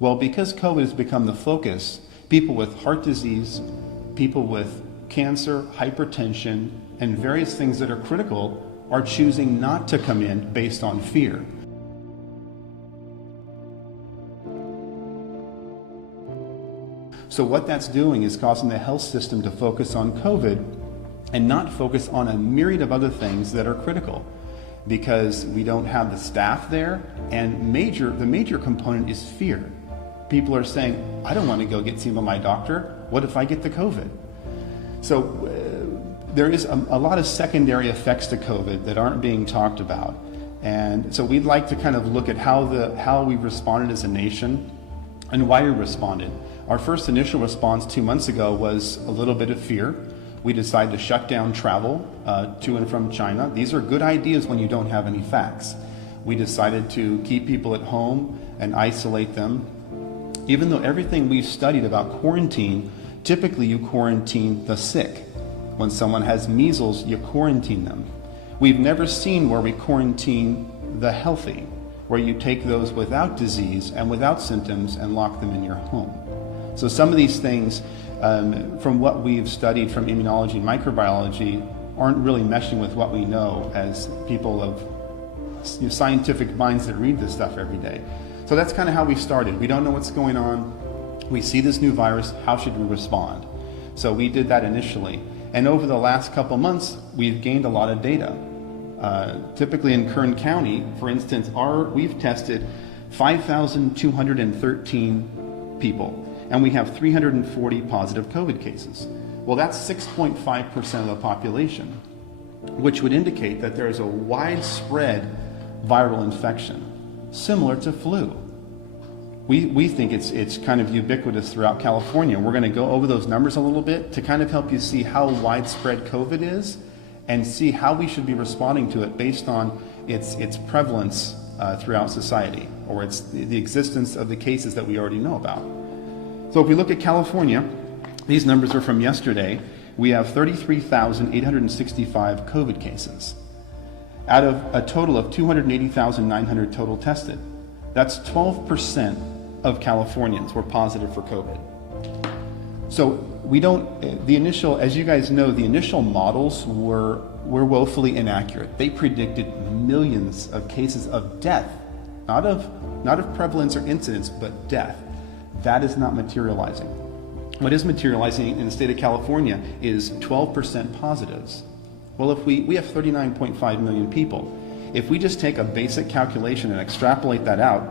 Well, because COVID has become the focus, people with heart disease, people with cancer, hypertension, and various things that are critical are choosing not to come in based on fear. So what that's doing is causing the health system to focus on COVID and not focus on a myriad of other things that are critical, because we don't have the staff there, and the major component is fear. People are saying, I don't want to go get seen by my doctor. What if I get the COVID? So there is a lot of secondary effects to COVID that aren't being talked about. And so we'd like to kind of look at how we responded as a nation and why we responded. Our first initial response 2 months ago was a little bit of fear. We decided to shut down travel to and from China. These are good ideas when you don't have any facts. We decided to keep people at home and isolate them. Even though everything we've studied about quarantine, typically you quarantine the sick. When someone has measles, you quarantine them. We've never seen where we quarantine the healthy, where you take those without disease and without symptoms and lock them in your home. So some of these things, from what we've studied from immunology and microbiology, aren't really meshing with what we know as people of scientific minds that read this stuff every day. So that's kind of how we started. We don't know what's going on. We see this new virus. How should we respond? So we did that initially. And over the last couple months, we've gained a lot of data. Typically in Kern County, for instance, we've tested 5,213 people, and we have 340 positive COVID cases. Well, that's 6.5% of the population, which would indicate that there is a widespread viral infection, similar to flu. We think it's kind of ubiquitous throughout California. We're going to go over those numbers a little bit to kind of help you see how widespread COVID is and see how we should be responding to it based on its prevalence throughout society, or it's the existence of the cases that we already know about. So if we look at California, these numbers are from yesterday. We have 33,865 COVID cases out of a total of 280,900 total tested. That's 12% of Californians were positive for COVID. So as you guys know, the initial models were woefully inaccurate. They predicted millions of cases of death, not of prevalence or incidence, but death. That is not materializing. What is materializing in the state of California is 12% positives. Well, if we have 39.5 million people. If we just take a basic calculation and extrapolate that out,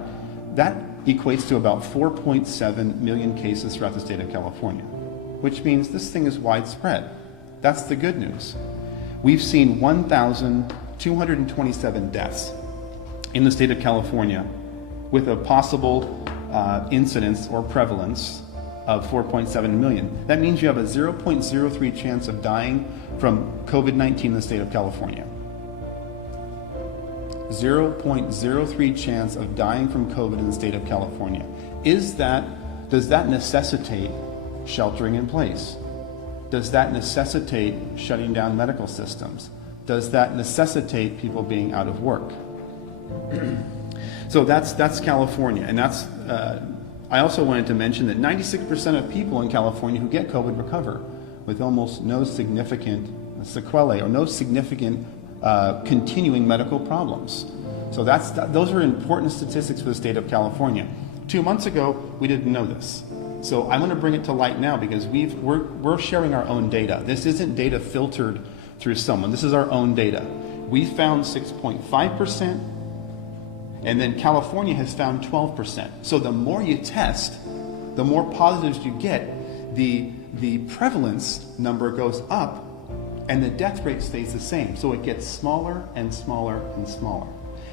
that equates to about 4.7 million cases throughout the state of California, which means this thing is widespread. That's the good news. We've seen 1,227 deaths in the state of California with a possible incidence or prevalence of 4.7 million. That means you have a 0.03 chance of dying from COVID-19 in the state of California. 0.03 chance of dying from COVID in the state of California. Does that necessitate sheltering in place? Does that necessitate shutting down medical systems? Does that necessitate people being out of work? So that's California, and I also wanted to mention that 96% of people in California who get COVID recover with almost no significant sequelae or no significant continuing medical problems. So those are important statistics for the state of California. 2 months ago, we didn't know this. So I'm going to bring it to light now because we're sharing our own data. This isn't data filtered through someone. This is our own data. We found 6.5%, and then California has found 12%. So the more you test, the more positives you get, the prevalence number goes up, and the death rate stays the same. So it gets smaller and smaller and smaller.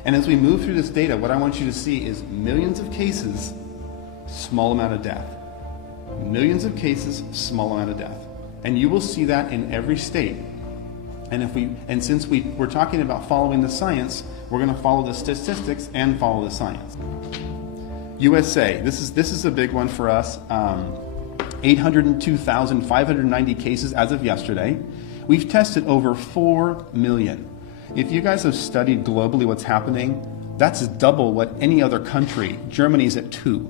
And as we move through this data, what I want you to see is millions of cases, small amount of death. Millions of cases, small amount of death. And you will see that in every state. And since we're talking about following the science, we're going to follow the statistics and follow the science. USA, this is a big one for us. 802,590 cases as of yesterday. We've tested over 4 million. If you guys have studied globally what's happening, that's double what any other country. Germany's at 2.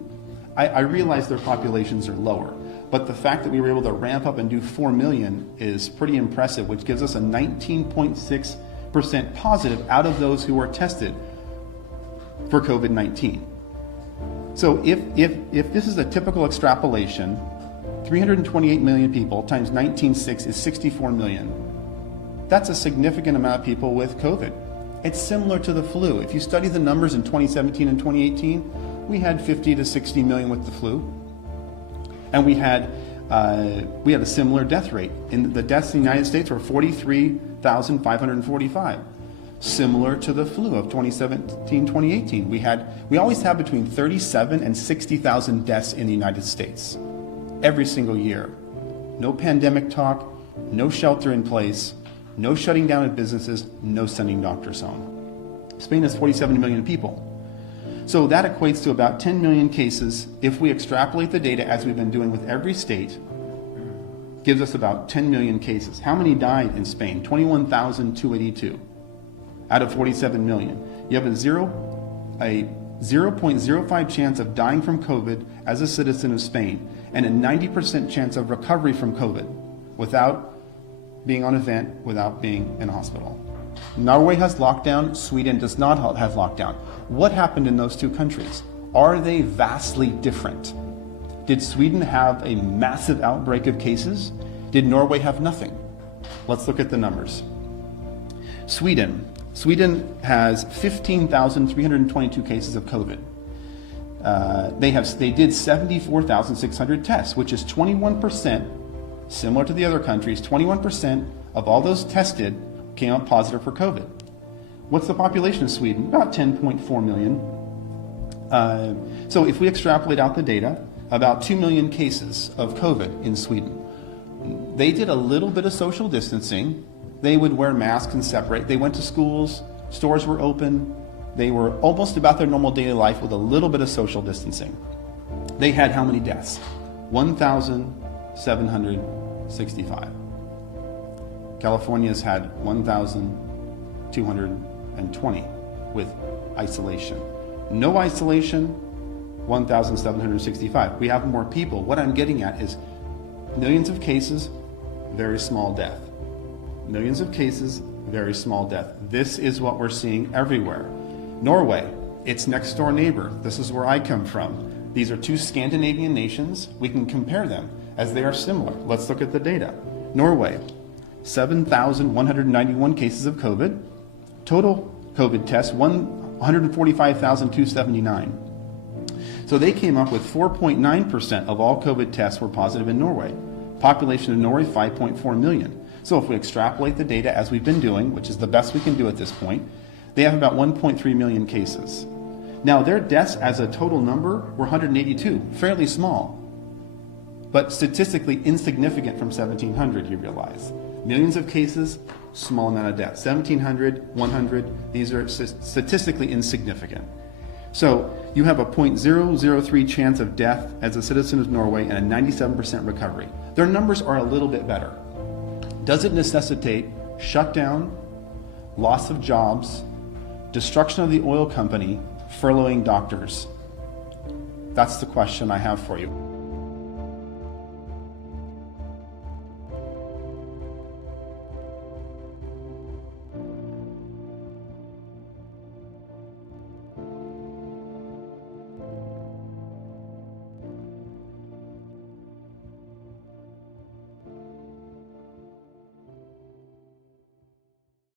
I realize their populations are lower, but the fact that we were able to ramp up and do 4 million is pretty impressive, which gives us a 19.6% positive out of those who were tested for COVID-19. So if this is a typical extrapolation, 328 million people times 19.6 is 64 million. That's a significant amount of people with COVID. It's similar to the flu. If you study the numbers in 2017 and 2018, we had 50 to 60 million with the flu. And we had a similar death rate. The deaths in the United States were 43,545. Similar to the flu of 2017, 2018. We always have between 37 and 60,000 deaths in the United States every single year. No pandemic talk, no shelter in place, no shutting down of businesses, no sending doctors home. Spain has 47 million people. So that equates to about 10 million cases. If we extrapolate the data as we've been doing with every state, gives us about 10 million cases. How many died in Spain? 21,282 out of 47 million. You have a 0.05 chance of dying from COVID as a citizen of Spain, and a 90% chance of recovery from COVID without being on a vent, without being in a hospital. Norway has lockdown, Sweden does not have lockdown. What happened in those two countries? Are they vastly different? Did Sweden have a massive outbreak of cases? Did Norway have nothing? Let's look at the numbers. Sweden has 15,322 cases of COVID. They did 74,600 tests, which is 21%, similar to the other countries, 21% of all those tested came out positive for COVID. What's the population of Sweden? About 10.4 million. So if we extrapolate out the data, about 2 million cases of COVID in Sweden. They did a little bit of social distancing. They would wear masks and separate. They went to schools, stores were open. They were almost about their normal daily life with a little bit of social distancing. They had how many deaths? 1,765. California's had 1,220 with isolation. No isolation, 1,765. We have more people. What I'm getting at is millions of cases, very small death. Millions of cases, very small death. This is what we're seeing everywhere. Norway, its next door neighbor. This is where I come from. These are two Scandinavian nations. We can compare them as they are similar. Let's look at the data. Norway, 7,191 cases of COVID. Total COVID tests, 145,279. So they came up with 4.9% of all COVID tests were positive in Norway. Population of Norway, 5.4 million. So if we extrapolate the data as we've been doing, which is the best we can do at this point, they have about 1.3 million cases. Now their deaths as a total number were 182, fairly small, but statistically insignificant from 1,700, you realize. Millions of cases, small amount of deaths. 1,700, 100, these are statistically insignificant. So you have a 0.003 chance of death as a citizen of Norway and a 97% recovery. Their numbers are a little bit better. Does it necessitate shutdown, loss of jobs, destruction of the oil company, furloughing doctors? That's the question I have for you.